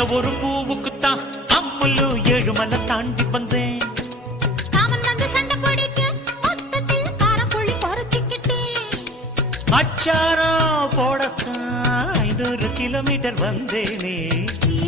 அந்த ஒரு பூவுக்குத்தான் அம்முலு ஏழுமலை தாண்டி வந்தேன். காமன் வந்து சண்டை பிடிக்க மொத்தத்தில் காரப்புள்ளி பொறுக்கிக்கிட்டேன். அச்சாரம் போடத்தான் 500 கிலோமீட்டர் வந்தேனே. நீ